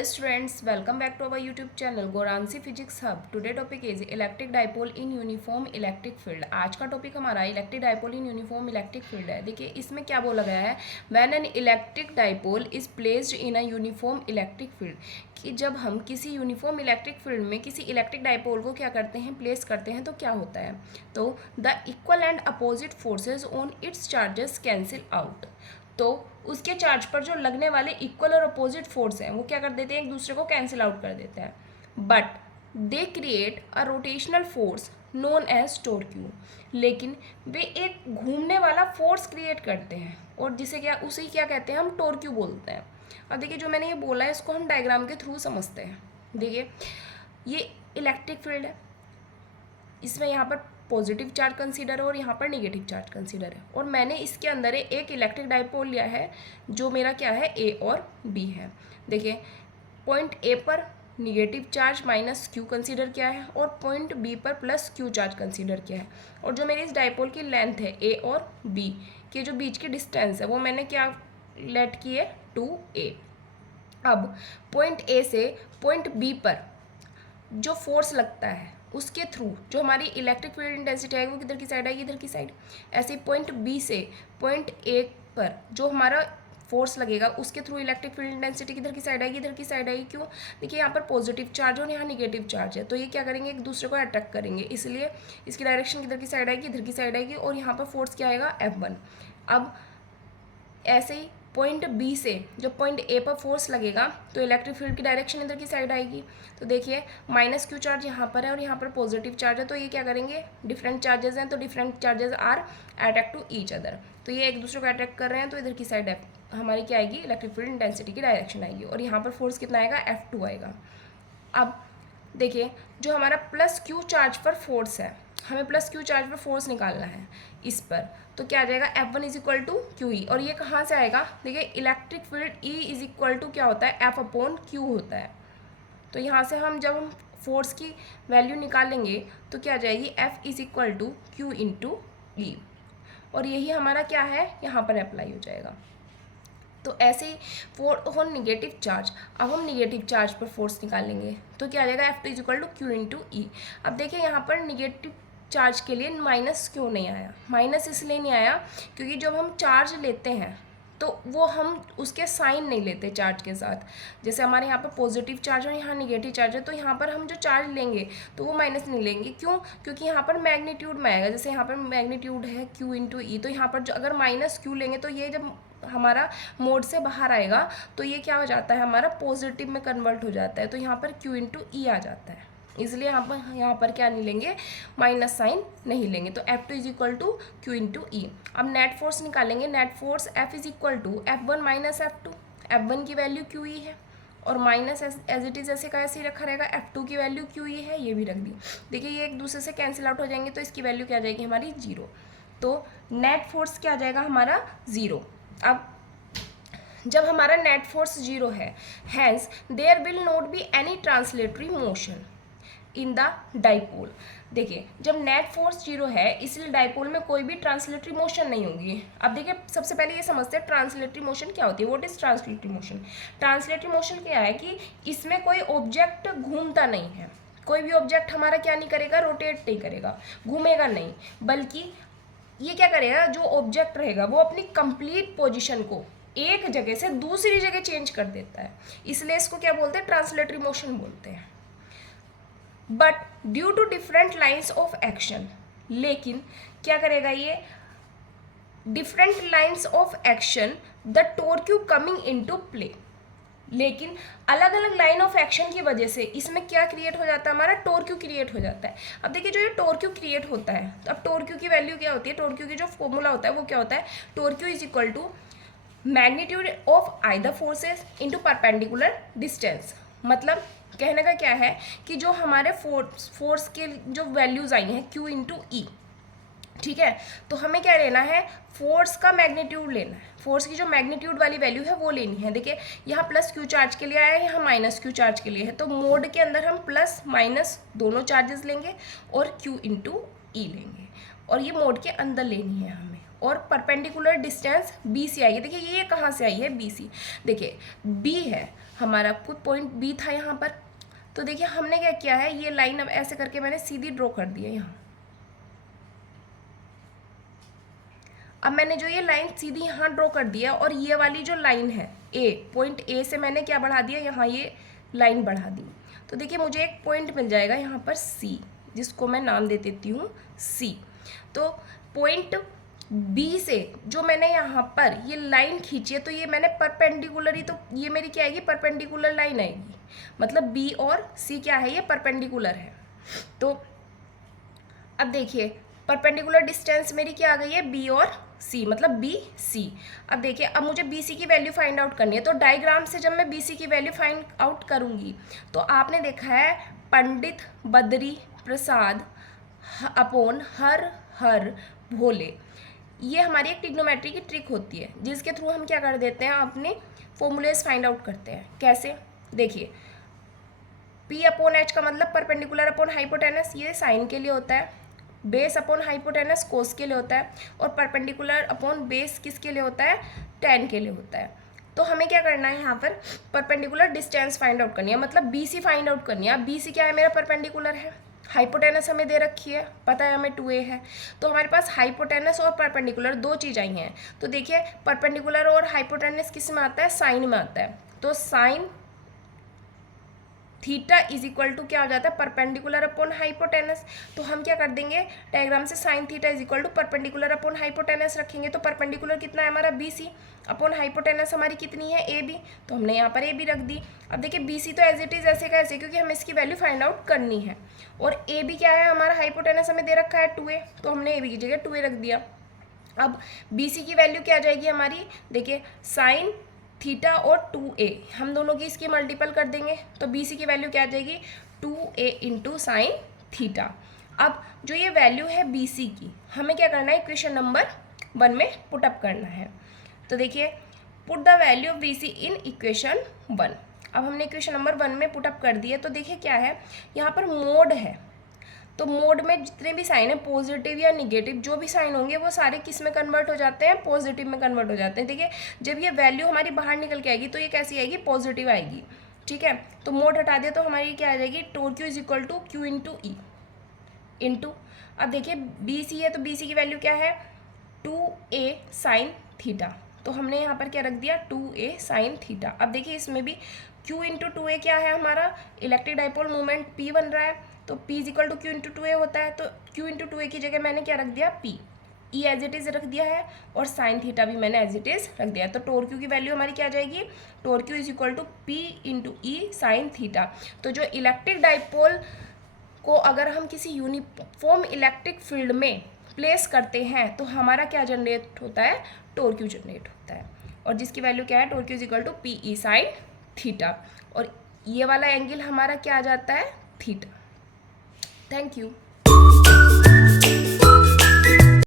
Hello students, welcome back to our YouTube channel Goransi Physics Hub. Today topic is electric dipole in uniform electric field. आज का topic हमारा electric dipole in uniform electric field है. देखिए इसमें क्या बोला गया है, when an electric dipole is placed in a uniform electric field, कि जब हम किसी यूनिफॉर्म इलेक्ट्रिक फील्ड में किसी इलेक्ट्रिक डाइपोल को क्या करते हैं, प्लेस करते हैं, तो क्या होता है, तो the equal and opposite forces on it's charges cancel out. तो उसके चार्ज पर जो लगने वाले इक्वल और अपोजिट फोर्स हैं वो क्या कर देते हैं, एक दूसरे को कैंसिल आउट कर देते हैं. But they create a rotational force known as torque, लेकिन वे एक घूमने वाला फोर्स क्रिएट करते हैं और जिसे क्या उसे क्या कहते हैं, हम टोरक्यू बोलते हैं. अब देखिए जो मैंने ये बोला है इसको हम डायग्राम के थ्रू समझते हैं. देखिए ये इलेक्ट्रिक फील्ड है, इसमें यहाँ पर पॉजिटिव चार्ज कंसीडर है और यहाँ पर नेगेटिव चार्ज कंसीडर है, और मैंने इसके अंदर एक इलेक्ट्रिक डाइपोल लिया है जो मेरा क्या है, ए और बी है. देखिए पॉइंट ए पर negative charge minus Q consider किया है और पॉइंट बी पर प्लस क्यू चार्ज कंसीडर किया है, और जो मेरी इस डाइपोल की लेंथ है ए और बी के जो बीच की डिस्टेंस है वो मैंने क्या लेट की है, 2a. अब पॉइंट ए से पॉइंट बी पर जो फोर्स लगता है उसके थ्रू जो हमारी इलेक्ट्रिक फील्ड इंटेंसिटी है वो किधर की साइड आएगी, इधर की साइड. ऐसे पॉइंट बी से पॉइंट ए पर जो हमारा फोर्स लगेगा उसके थ्रू इलेक्ट्रिक फील्ड इंटेंसिटी किधर की साइड आएगी, इधर की साइड आएगी. क्यों, देखिए यहाँ पर पॉजिटिव चार्ज और यहाँ निगेटिव चार्ज है, तो ये क्या करेंगे, एक दूसरे को अट्रैक्ट करेंगे, इसलिए इसकी डायरेक्शन किधर की साइड आएगी, इधर की साइड आएगी, और यहाँ पर फोर्स क्या आएगा, F1. अब ऐसे ही पॉइंट बी से जब पॉइंट ए पर फोर्स लगेगा तो इलेक्ट्रिक फील्ड की डायरेक्शन इधर की साइड आएगी. तो देखिए माइनस क्यू चार्ज यहाँ पर है और यहाँ पर पॉजिटिव चार्ज है, तो ये क्या करेंगे, डिफरेंट चार्जेस हैं तो different charges are attract to each other, तो ये एक दूसरे को अट्रैक्ट कर रहे हैं, तो इधर की साइड हमारी क्या आएगी, इलेक्ट्रिक फील्ड इंटेंसिटी की डायरेक्शन आएगी, और यहाँ पर फोर्स कितना आएगा, F2 आएगा. अब देखिए जो हमारा प्लस क्यू चार्ज पर फोर्स है, हमें प्लस क्यू चार्ज पर फोर्स निकालना है इस पर, तो क्या आ जाएगा, F1 is equal to Q E, और ये कहाँ से आएगा, देखिए electric field E is equal to क्या होता है, F/Q होता है. तो यहाँ से हम जब हम फोर्स की वैल्यू निकालेंगे तो क्या आ जाएगी, F is equal to Q into E, और यही हमारा क्या है, यहाँ पर अप्लाई हो जाएगा. तो ऐसे ही ऑन निगेटिव चार्ज, अब हम निगेटिव चार्ज पर फोर्स निकालेंगे तो क्या आ जाएगा, F2 is equal to Q into E. अब देखिए यहाँ पर निगेटिव चार्ज के लिए माइनस क्यों नहीं आया, माइनस इसलिए नहीं आया क्योंकि जब हम चार्ज लेते हैं तो वो हम उसके साइन नहीं लेते चार्ज के साथ. जैसे हमारे यहाँ पर पॉजिटिव चार्ज और यहाँ निगेटिव चार्ज है, तो यहाँ पर हम जो चार्ज लेंगे तो वो माइनस नहीं लेंगे. क्यों, क्योंकि यहाँ पर मैग्नीट्यूड में आएगा, जैसे यहाँ पर मैग्नीट्यूड है क्यू इंटू ई, तो यहाँ पर जो अगर माइनस क्यू लेंगे तो ये जब हमारा मोड से बाहर आएगा तो ये क्या हो जाता है, हमारा पॉजिटिव में कन्वर्ट हो जाता है, तो यहाँ पर क्यू इंटू ई आ जाता है, इसलिए यहाँ पर क्या नहीं लेंगे, माइनस साइन नहीं लेंगे. तो F2 is equal to Q into E. अब नेट फोर्स निकालेंगे, net force F is equal to F1 minus F2. F1 की वैल्यू क्यू ई है और माइनस एज इट इज़ ऐसे का ऐसे ही रखा रहेगा, F2 की वैल्यू क्यू ई है, ये भी रख दी. देखिए ये एक दूसरे से कैंसिल आउट हो जाएंगे तो इसकी वैल्यू क्या आ जाएगी हमारी, 0. तो नेट फोर्स क्या आ जाएगा हमारा, 0. अब जब हमारा नेट फोर्स 0 है, hence there will not be any translatory motion in the dipole. देखिए जब नेट फोर्स 0 है इसलिए डाइपोल में कोई भी ट्रांसलेटरी मोशन नहीं होगी. अब देखिए सबसे पहले ये समझते हैं ट्रांसलेटरी मोशन क्या होती है. What is translatory motion, translatory motion क्या है कि इसमें कोई ऑब्जेक्ट घूमता नहीं है, कोई भी ऑब्जेक्ट हमारा क्या नहीं करेगा, रोटेट नहीं करेगा, घूमेगा नहीं, बल्कि ये क्या करेगा, जो ऑब्जेक्ट रहेगा वो अपनी कंप्लीट पोजिशन को एक जगह से दूसरी जगह चेंज कर देता है, इसलिए इसको क्या बोलते हैं, ट्रांसलेटरी मोशन बोलते हैं. But due to different lines of action, लेकिन क्या करेगा ये, different lines of action the torque coming into play, लेकिन अलग अलग लाइन ऑफ एक्शन की वजह से इसमें क्या क्रिएट हो जाता है, हमारा टोरक्यू क्रिएट हो जाता है. अब देखिए जो ये टोरक्यू क्रिएट होता है, तो अब टोरक्यू की वैल्यू क्या होती है, टोरक्यू की जो फॉर्मूला होता है वो क्या होता है, torque is equal to magnitude of either forces into perpendicular distance. मतलब कहने का क्या है कि जो हमारे फोर्स के जो वैल्यूज आई हैं Q इंटू ई, ठीक है, तो हमें क्या लेना है, फोर्स का मैग्नीट्यूड लेना है, फोर्स की जो मैग्नीट्यूड वाली वैल्यू है वो लेनी है. देखिए यहाँ प्लस क्यू चार्ज के लिए आया है, यहाँ माइनस क्यू चार्ज के लिए है, तो मोड के अंदर हम प्लस माइनस दोनों चार्जेस लेंगे और Q इंटू ई लेंगे, और ये मोड के अंदर लेनी है हमें, और परपेंडिकुलर डिस्टेंस बी सी आई है। देखिए ये कहाँ से आई है, बी सी। देखिए बी है हमारा, कुछ पॉइंट बी था यहाँ पर, तो देखिए हमने क्या किया है, ये लाइन अब ऐसे करके मैंने सीधी ड्रॉ कर दी है यहाँ। अब मैंने जो ये लाइन सीधी यहाँ ड्रॉ कर दी है, और ये वाली जो लाइन है ए, पॉइंट ए से मैंने क्या बढ़ा दिया, यहाँ ये लाइन बढ़ा दी। तो देखिए मुझे एक पॉइंट मिल जाएगा यहाँ पर सी, जिसको मैं नाम दे देती हूँ सी। तो पॉइंट बी से जो मैंने यहाँ पर ये लाइन खींची है, तो ये मैंने परपेंडिकुलर ही, तो ये मेरी क्या आएगी, परपेंडिकुलर लाइन आएगी। मतलब बी और सी क्या है, ये परपेंडिकुलर है। तो अब देखिए परपेंडिकुलर डिस्टेंस मेरी क्या आ गई है, बी और सी, मतलब बी सी। अब देखिए अब मुझे बी सी की वैल्यू फाइंड आउट करनी है, तो डायग्राम से जब मैं बी सी की वैल्यू फाइंड आउट करूंगी, तो आपने देखा है पंडित बद्री प्रसाद अपॉन हर हर भोले, ये हमारी एक ट्रिग्नोमेट्री की ट्रिक होती है, जिसके थ्रू हम क्या कर देते हैं, अपने फॉर्मूलेस फाइंड आउट करते हैं। कैसे, देखिए P अपॉन एच का मतलब परपेंडिकुलर अपॉन हाइपोटेनस, ये साइन के लिए होता है, बेस अपॉन हाइपोटेनस कोस के लिए होता है, और परपेंडिकुलर अपॉन बेस किसके लिए होता है, टेन के लिए होता है। तो हमें क्या करना है, यहाँ पर परपेंडिकुलर डिस्टेंस फाइंड आउट करनी है, मतलब बी सी फाइंड आउट करनी है। अब बी सी क्या है, मेरा परपेंडिकुलर है, हाइपोटेनस हमें दे रखी है, पता है हमें 2a है, तो हमारे पास हाइपोटेनस और परपेंडिकुलर दो चीज़ आई हैं। तो देखिए परपेंडिकुलर और हाइपोटेनस किस में आता है, साइन में आता है, तो sine theta is equal to क्या हो जाता है, परपेंडिकुलर अपॉन हाइपोटेनस। तो हम क्या कर देंगे, डायग्राम से sine theta is equal to perpendicular upon hypotenuse रखेंगे, तो परपेंडिकुलर कितना है हमारा, बी सी, अपॉन हाइपोटेनस हमारी कितनी है, ए बी, तो हमने यहाँ पर ए बी रख दी। अब देखिए बी सी तो एज इट इज ऐसे का ऐसे, क्योंकि हमें इसकी वैल्यू फाइंड आउट करनी है, और ए बी क्या है हमारा, हाइपोटेनस हमें दे रखा है 2a, तो हमने ए बी की जगह 2a रख दिया। अब बी सी की वैल्यू क्या आ जाएगी हमारी, देखिए साइन थीटा और 2a, हम दोनों की इसकी मल्टीपल कर देंगे, तो बी सी की वैल्यू क्या आ जाएगी, 2a इंटू साइन थीटा। अब जो ये वैल्यू है बी सी की, हमें क्या करना है, इक्वेशन नंबर 1 में पुटअप करना है। तो देखिए put the value of B C in equation 1। अब हमने इक्वेशन नंबर 1 में पुटअप कर दिया, तो देखिए क्या है, यहाँ पर मोड है, तो मोड में जितने भी साइन है, पॉजिटिव या निगेटिव जो भी साइन होंगे, वो सारे किस में कन्वर्ट हो जाते हैं, पॉजिटिव में कन्वर्ट हो जाते हैं। देखिए जब ये वैल्यू हमारी बाहर निकल के आएगी, तो ये कैसी आएगी, पॉजिटिव आएगी, ठीक है। तो मोड हटा दिया, तो हमारी क्या आ जाएगी, torque is equal to Q into E into, अब देखिए बी सी है, तो बी सी की वैल्यू क्या है, 2a साइन थीटा, तो हमने यहाँ पर क्या रख दिया, 2a साइन थीटा। अब देखिए इसमें भी q इंटू 2a क्या है हमारा, इलेक्ट्रिक डाइपोल मोमेंट p बन रहा है, तो p is equal to Q into 2a होता है, तो q इंटू 2a की जगह मैंने क्या रख दिया, p, e as it is रख दिया है, और साइन थीटा भी मैंने एज इट इज रख दिया है। तो टोर क्यू की वैल्यू हमारी क्या आ जाएगी, torque is equal to p into E sine theta. तो जो इलेक्ट्रिक डाइपोल को अगर हम किसी यूनिफॉर्म इलेक्ट्रिक फील्ड में प्लेस करते हैं, तो हमारा क्या जनरेट होता है, टोर क्यू जनरेट होता है, और जिसकी वैल्यू क्या है, torque is equal to p E sine theta, और ये वाला एंगल हमारा क्या आ जाता है, थीटा। Thank you.